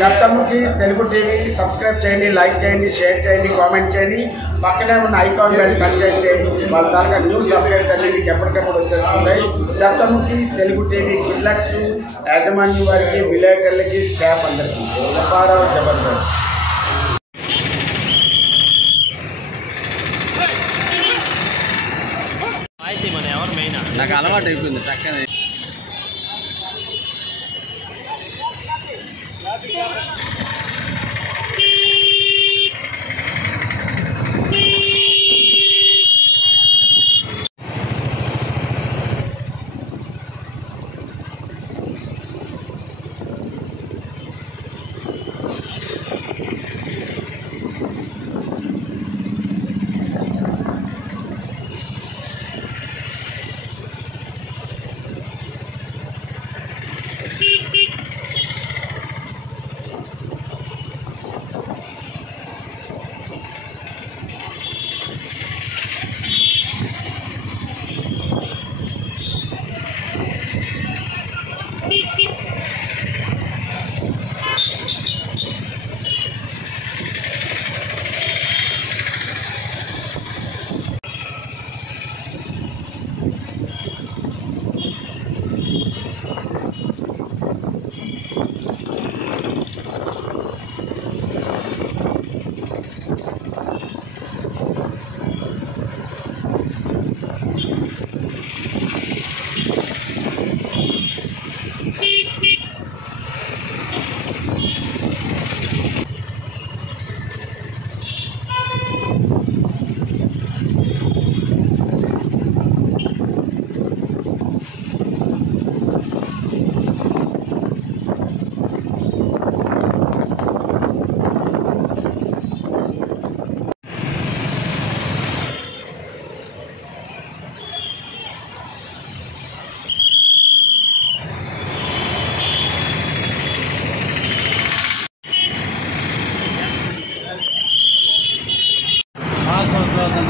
సప్తముఖి Telugu TV subscribe చేయండి, like చేయండి, share చేయండి, కామెంట్ చేయండి. పక్కనే ఉన్న ఐకాన్ బెల్ టచ్ చేస్తే వాళ్ళ తాలూకా న్యూస్ అప్డేట్స్ అన్ని మీకు ఎప్పటికప్పుడు వచ్చేస్తుంటాయి. Saptamukhi Telugu TV good luck to యాజమాన్యం వారికి, విలేకరులకి, స్టాఫ్ అందరికీ. వ్యాపారం జబర్దస్త్. నాకు అలవాటు అయిపోయింది చక్కని.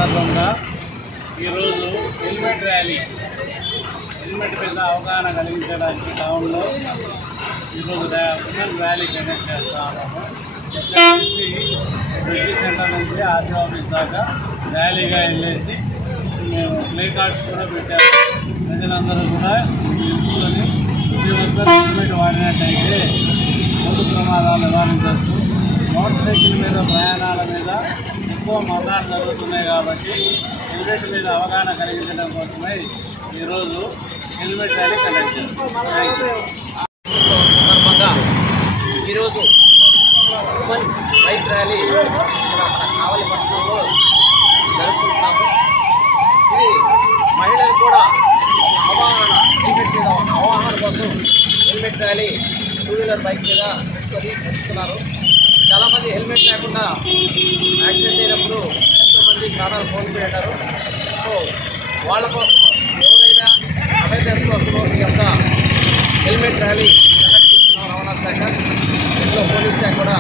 సందర్భంగా ఈరోజు హెల్మెట్ ర్యాలీ, హెల్మెట్ మీద అవగాహన కలిగించడానికి టౌన్లో ఈరోజు ర్యాలీ కండక్ట్ చేస్తా ఉన్నాము. నుంచి బ్రిడ్జి సెంటర్ నుంచి ఆర్టీ ఆఫీస్ దాకా ర్యాలీగా వెళ్ళేసి మేము ప్లే కార్డ్స్ కూడా పెట్టాము. ప్రజలందరూ కూడా తెలుసుకొని ప్రతి ఒక్కరు హెల్మెట్ వాడినట్టయితే రోడ్డు ప్రమాదాలు నివారించవచ్చు. మోటార్ సైకిల్ మీద ప్రయాణాల మీద ఎక్కువ మరణాలు జరుగుతున్నాయి కాబట్టి హెల్మెట్ మీద అవగాహన కలిగించడం కోసమై ఈరోజు హెల్మెట్ ర్యాలీ కండక్ట్ చేస్తాం. సందర్భంగా ఈరోజు బైక్ ర్యాలీ కావలి పట్టణంలో జరుపుకుంటున్నాము. ఇది మహిళలు కూడా అవగాహన, హెల్మెట్ మీద అవగాహన కోసం helmet rally two wheeler bike మీద నడుస్తున్నారు. చాలామంది హెల్మెట్ లేకుండా యాక్సిడెంట్ అయినప్పుడు ఎంతోమంది ప్రాణాలు కోల్పోయారు. సో వాళ్ళ కోసం ఎవరైనా అవేర్నెస్ కోసం ఈ యొక్క హెల్మెట్ ర్యాలీ కండక్ట్ చేస్తున్నాం. రవాణా శాఖ, ఇంట్లో పోలీస్ శాఖ కూడా